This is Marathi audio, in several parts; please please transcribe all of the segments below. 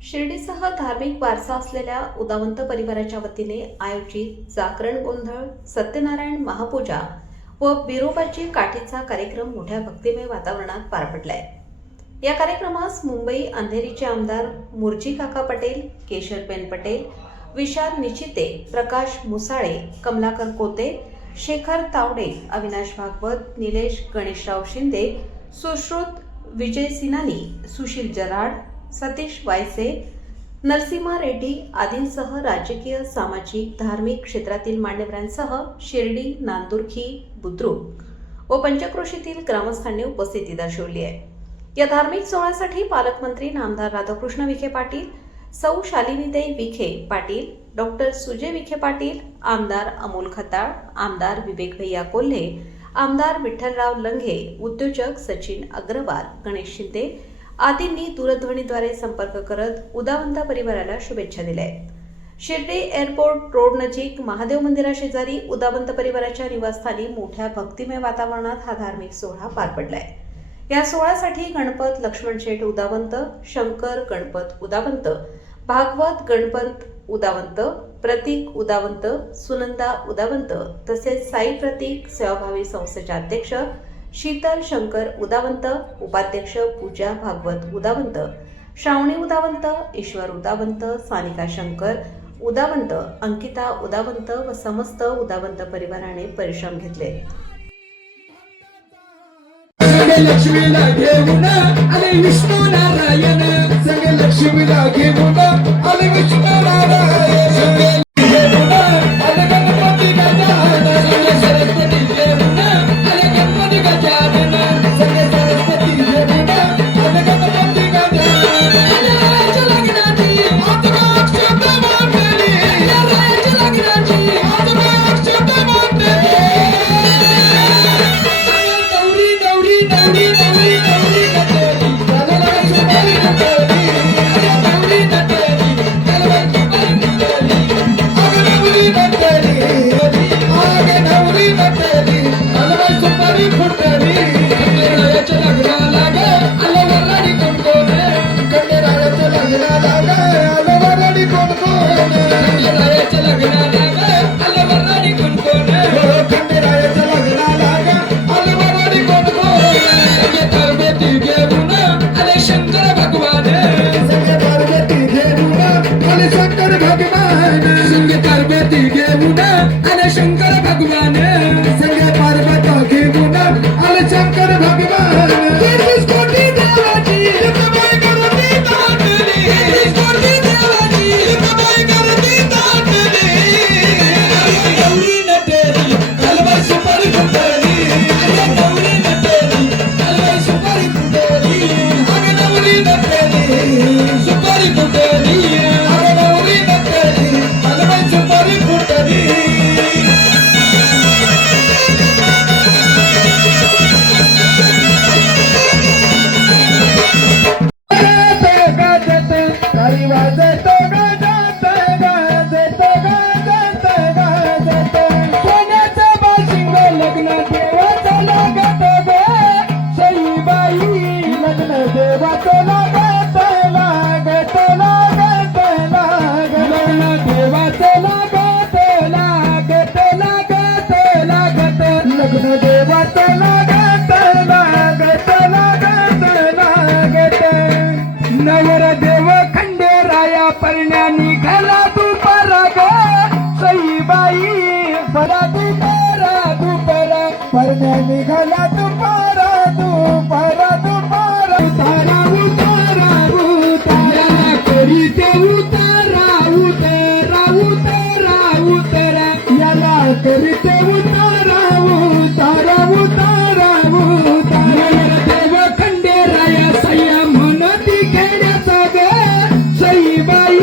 शिर्डीसह धार्मिक वारसा असलेल्या उदावंत परिवाराच्या वतीने आयोजित जागरण गोंधळ, सत्यनारायण महापूजा व बिरोबाची काठीचा कार्यक्रम मोठ्या भक्तिमय वातावरणात पार पडलाय। या कार्यक्रमास मुंबई अंधेरीचे आमदार मुरजी काका पटेल, केशरपेन पटेल, विशाल निचिते, प्रकाश मुसाळे, कमलाकर कोते, शेखर तावडे, अविनाश भागवत, निलेश गणेशराव शिंदे, सुश्रुत विजय सिनानी, सुशील जराड, सतीश वायसे, नरसिम्हा रेड्डी आदींसह राजकीय, सामाजिक, धार्मिक क्षेत्रातील मान्यवरांसह शिर्डी, नांदुर्खी, बुद्रुक व पंचक्रोशीतील ग्रामस्थांनी उपस्थिती दर्शवली आहे। या धार्मिक सोहळ्यासाठी पालकमंत्री नामदार राधाकृष्ण विखे पाटील, सौ शालिनीताई विखे पाटील, डॉक्टर सुजय विखे पाटील, आमदार अमोल खताळ, आमदार विवेक भैया कोल्हे, आमदार विठ्ठलराव लंघे, उद्योजक सचिन अग्रवाल, गणेश शिंदे आदींनी दूरध्वनीद्वारे संपर्क करत उदावंत परिवाराला शुभेच्छा दिल्या आहेत। शिर्डी एअरपोर्ट रोड नजीक महादेव मंदिराशेजारी उदावंत परिवाराच्या निवासस्थानी मोठ्या भक्तिमय वातावरणात हा धार्मिक सोहळा पार पडलाय। या सोहळ्यासाठी गणपत लक्ष्मण शेठ उदावंत, शंकर गणपत उदावंत, भागवत गणपत उदावंत, प्रतीक उदावंत, सुनंदा उदावंत तसेच साई प्रतीक सेवाभावी संस्थेचे अध्यक्ष शीतल शंकर उदावंत, उपाध्यक्ष पूजा भागवत उदावंत, श्रावणी उदावंत, ईश्वर उदावंत, सानिका शंकर उदावंत, अंकिता उदावंत व समस्त उदावंत परिवाराने परिश्रम घेतले। लक्ष्मीला घेऊन आले विष्णू नारायण, सगळे लक्ष्मीला घेऊन आले विष्णू नारायण, घेऊन आले गणपती गजानन, सगळे सरस्वती घेऊन आले गणपती गजानन, सगळे सरस्वती घेऊन आले गणपती गजानन। रायाच्या लग्नाची आतुरात शब्द मांडली, रायाच्या लग्नाची आतुरात शब्द मांडली। शंकर भगवान संगे पार्वती घेऊन आले शंकर भगवान। कोटी देवाची कमाई करती ताटली, कोटी देवाची कमाई करती ताटली। गौरी नटेली हलवाई सुपारी फुटली, गौरी नटेली हलवाई सुपारी फुटली, गौरी नटेली सुपारी फुटली, गौरी नटेली हलवाई सुपारी फुटली। नवर देव खंडेराया परण्या निघाला दुपारा ग, सईबाई परा दुपारा परण्या निघाला दुपारा दुपारा दुपारा। उतारा उतारा उतारा करी ते उतारा उतारा उतारा उतारा, याला करी ते उतारा उतारा उतारा उतारा। देव खंडेराया सय्या म्हणती खेड्याचा ग, सईबाई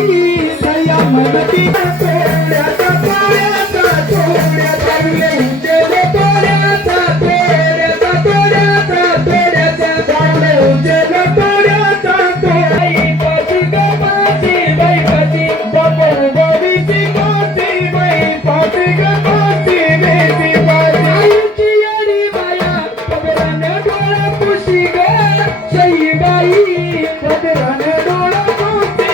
सय्या म्हणती तोड्याचा तोड्याचा तोड्याचा, उंचेले तोड्याचा तोड्याचा तोड्याचा तोड्याचा, चांगले उंचेले तोड्याचा तोड्याचा। पाची ग पाची बाई पाची, बापर गोडीची गोटी बाई पाची ग पाची बेटी पाची। आईची येडी बाया पगराने डोळा पुशी ग, सईबाई पगराने डोळा पुशी।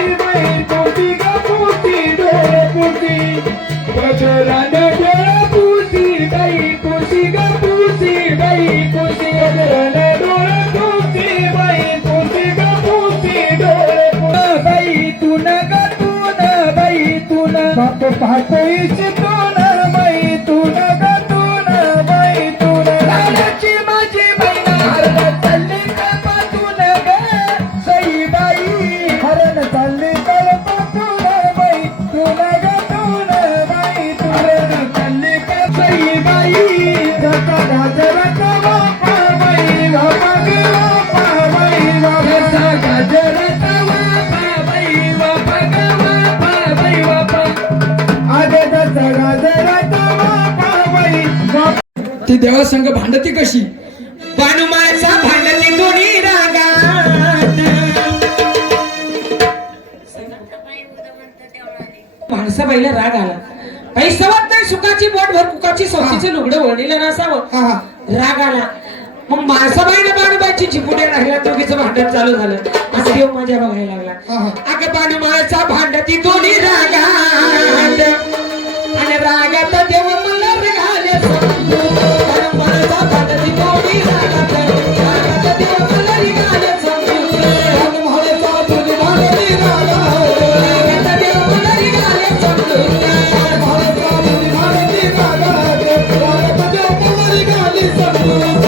बाप पाहतो इच्छितून मैतून गतून मैतून लालाची माझी बहिण हरण चालली कपातून ग सईबाई हरण चालली कपातून मैतून गतून मैतून चालली का सईबाई जसा गाजराचा बापा बाई बापा ग बापा बाई बापा जसा गाजराचा बापा बाई बापा ग बापा बाई बापा आगे जसा गाजराचा बापा बाई बापा ती देवासंग भांडती कशी बानुमाचा भांडती दोन्ही रागात माणसाबाईला राग आला बाई सवत नाही सुखाची बोटभर कुकाची सोशीचे लुगडं ओढीला नसावं हा हा राग आला मग माणसाबाईने बाणूबाईची चिपुटे राहिल्या दोघीचं भांडण चालू झालं असं देव माझ्या बघायला लागला हा. अगं बानुमाचा भांडती दोन्ही रागात आणि रागात देव मला घाले बानुमाचा भांडती दोन्ही रागात रागात देव मला घाले भालेचा तुझी भालेची रागा रागात देव मला घाले भालेचा तुझी भालेची रागा रागा तुझ्या पोरी गाली समजून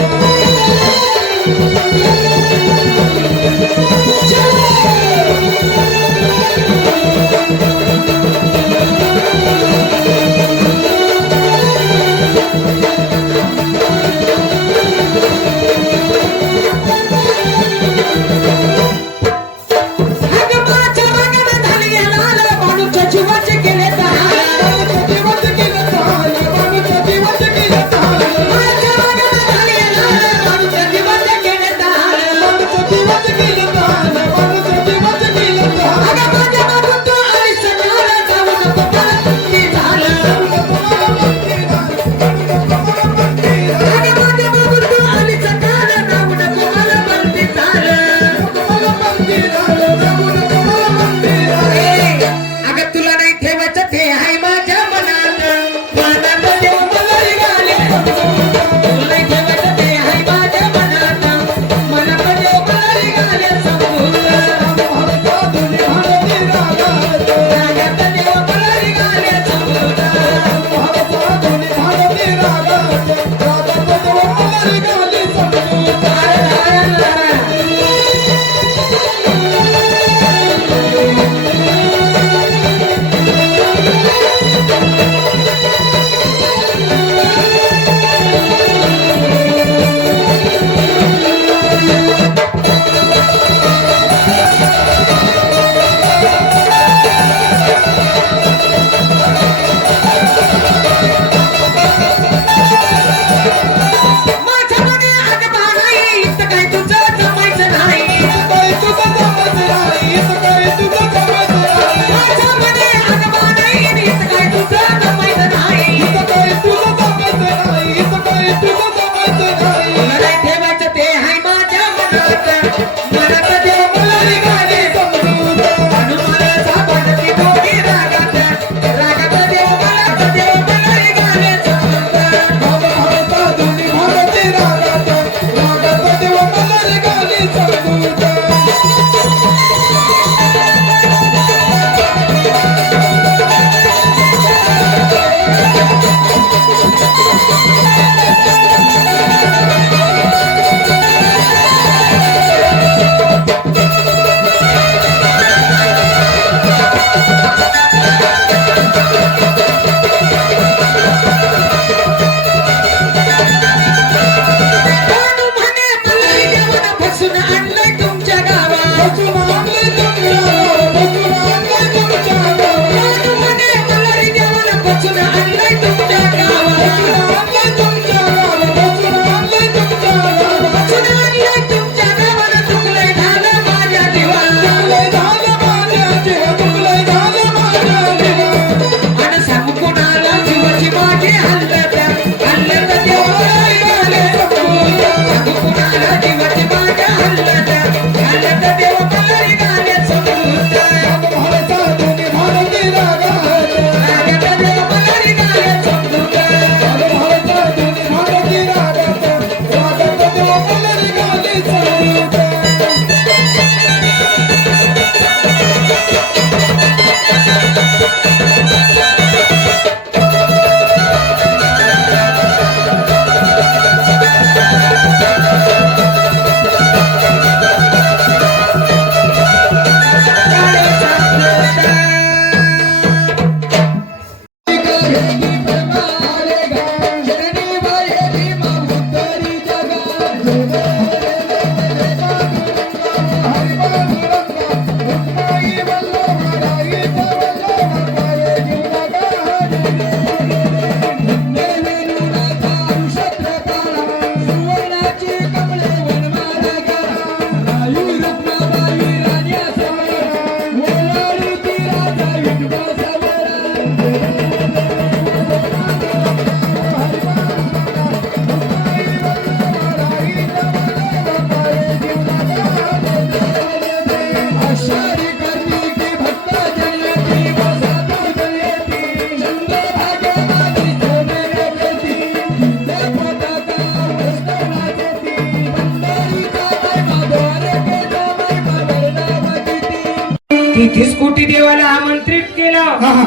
तिथेच कोटी देवाला आमंत्रित केलं हा हा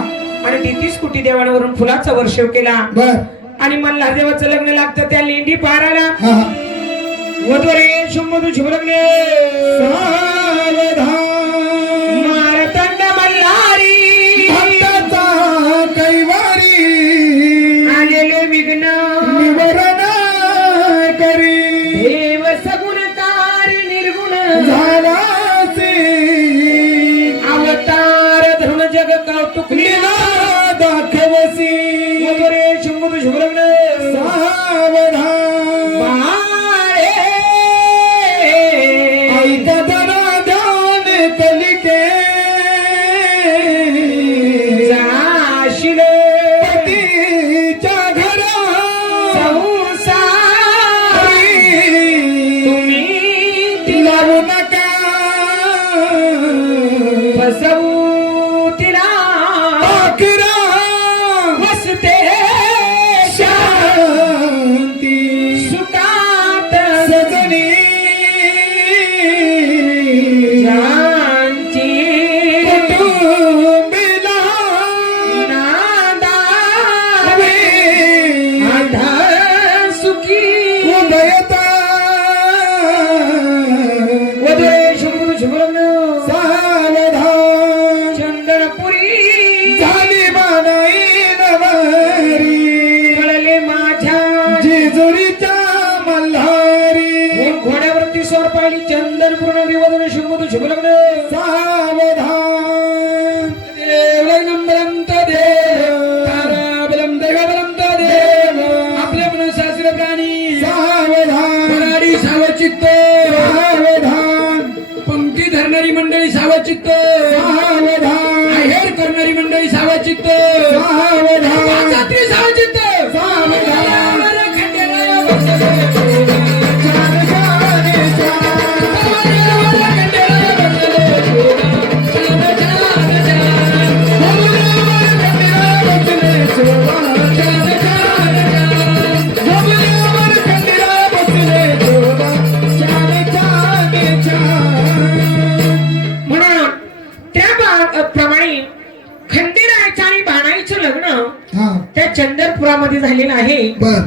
आणि तिथेच कोटी देवांवरून फुलाचा वर्षाव केला बर आणि मल्हार देवाचं लग्न लागतं त्या लेंडी पाराला हा हा वधुरे शंभू शुभ लग्न सावधान मारतंड मल्हारी भक्ताचा कैवारी आलेले विघ्न निवारण करी देव सगुणकार निर्गुण झालासी अवतार धरून जग कौतुक लीला दाखवसी वधुरे शंभू शुभ लग्न सावधान ऐका जरा ध्यान कलिके जाशील पतीच्या घरा संसारी तुम्ही तिला लावू नका फसवू तिला आखरा वसते शांती सुखात सजनी शांती कुटुंबीला नादावे आधा आधा सुखी उदयता वधुरे शंभू शुभ लग्न सावधान चंदनपुरी झाली बाणाई नवारी कळले माझ्या जेजुरीच्या मल्हारी घोड्यावरती स्वर पाहिली चंदनपूर नदी वधुरे शंभू शुभ लग्न सावधान देवलंबलंत देव ताराबलं देवलंत देव आपल्या मनशास्त्र प्राणी सावधान मराठी सावचित्त सावधान पंक्ती धरणारी मंडळी सावचित्त सावधान आहेर करणारी मंडळी सावचित्त सावधान जात्री सावचित्त सावधान खंडेराया म्हणून त्याप्रमाणे खंडेरायाचं आणि बाणाईचं लग्न हा त्या चंदरपुरामध्ये झालेलं आहे बर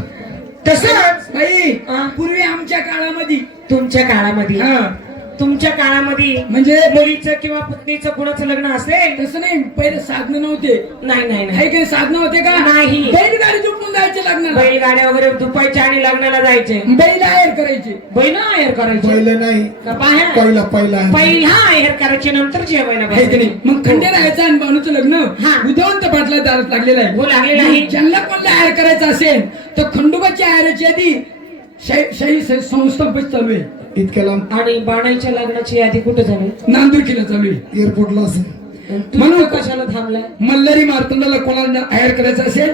तसंच बाई अं, पूर्वी आमच्या काळामध्ये तुमच्या काळामध्ये हा तुमच्या काळामध्ये म्हणजे मुलीचं किंवा पत्नीचं कुणाचं लग्न असेल तसं नाही पहिले साधनं नव्हते नाही नाही काही नाही काही साधनं होते का नाही. बैलगाडी झुकून जायचे लग्नाला बैलगाड्या वगैरे दुपायच्या आणि लग्नाला जायचे बैल आहेर करायचे बैल आहेर करायचे पहिलं नाही का पाह्या? पहिला पहिला पहिला आहेर करायचे नंतर जेवायला आहे की नाही बसायचे. मग खंडेरायाचं आणि बाणूचं लग्न हा. उदवंत पाटला दारात लागलेलं आहे हो लागलेलं आहे. मग ज्यांना कोणाला आहेर करायचं असेल तर खंडोबाच्या आहेराची आधी शाही संस्था चालू आहे इतक्या लांब आणि बाणाईच्या लग्नाची यादी कुठे झाली नांदुरकीला चालू आहे एअरपोर्टला असेल तू म्हणून- इथं कशाला थांबलाय मल्हारी मार्तंडाला कोणाला आहेर करायचं असेल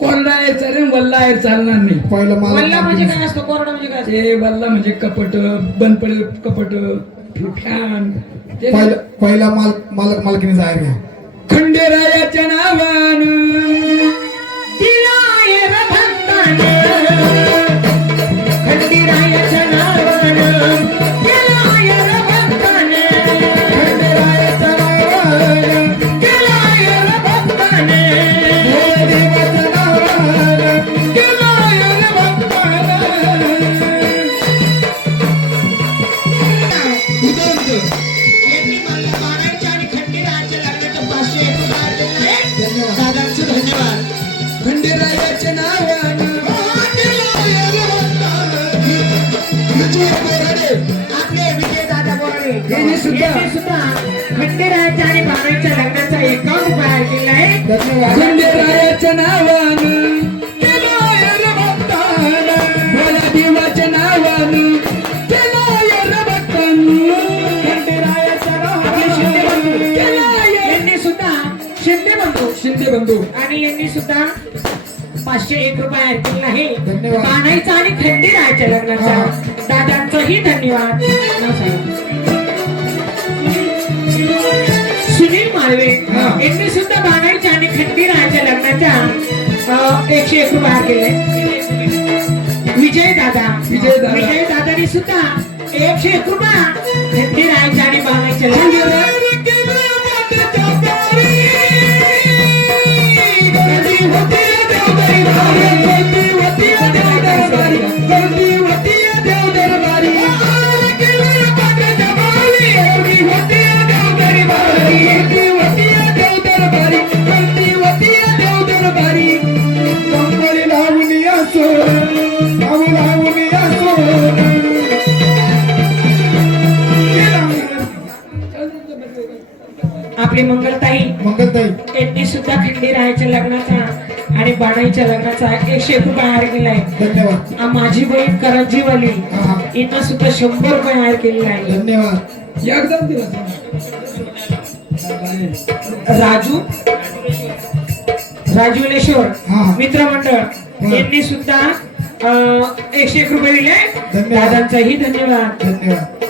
कोरडा आहेर चालेल वल्ला आहेर चालणार नाही पहिला वल्ला म्हणजे मला काय असतो कोरडा म्हणजे काय असतो? ते वल्ला म्हणजे कपट बंद पडेल कपट फॅन ते पहिला मालक मालकीने जाहीर घ्या खंडेरायाच्या नावानं तिला आहेर भक्तानं, खंडेरायाच्या नावानं, तिला आहेर भक्तानं, खंडेरायाच्या नावानं, तिला आहेर भक्तानं, देवाच्या नावानं, तिला आहेर भक्तानं. यांनी मला बाणाईच्या आणि खंडेरायाच्या लग्नाच्या 500 एक रुपये दिले आहेत. दादांचं धन्यवाद. खंडेरायाच्या नावानं, आपले विजय दादा बोराडे यांनी सुद्धा- यांनी सुद्धा खंडेरायाच्या आणि बाणाईच्या लग्नाचा 51 रुपये केला आहे. धन्यवाद खंडेरायाच्या नावानं केलं आहेर भक्तानं, भोला देवाच्या नावानं केलं आहेर भक्तानं. खंडेरायाच्या आपले शिंदे बंधू नावानं केलं आहेर. यांनी सुद्धा शिंदे बंधू शिंदे बंधू आणि यांनी सुद्धा 501 रुपये ऐकलेला आहे. धन्यवाद. बाणाईचा आणि खंडेरायाच्या लग्नाचा हा. दादांचंही धन्यवाद. नाव सांगा. सुनील माळवे हा. यांनी सुद्धा बाणाईच्या आणि खंडेरायाच्या लग्नाच्या 101 रुपये केले. विजय दादा विजय दादानी सुद्धा 101 रुपये खंडेरायाच्या आणि बाणाईच्या लग्नाच्या मंगलताई यांनी सुद्धा खंडेरायाच्या लग्नाचा आणि बाणाईच्या लग्नाचा 101 रुपये हार केलाय. धन्यवाद. माझी बहीण करंजीवाली हा. हिनं सुद्धा 100 रुपये हार केलेला आहे. धन्यवाद. एकदम दिवस राजूलेश्वर हा. मित्रमंडळ यांनी सुद्धा 101 रुपये दिले. धन्यवाद. दादांचाही धन्यवाद. धन्यवाद.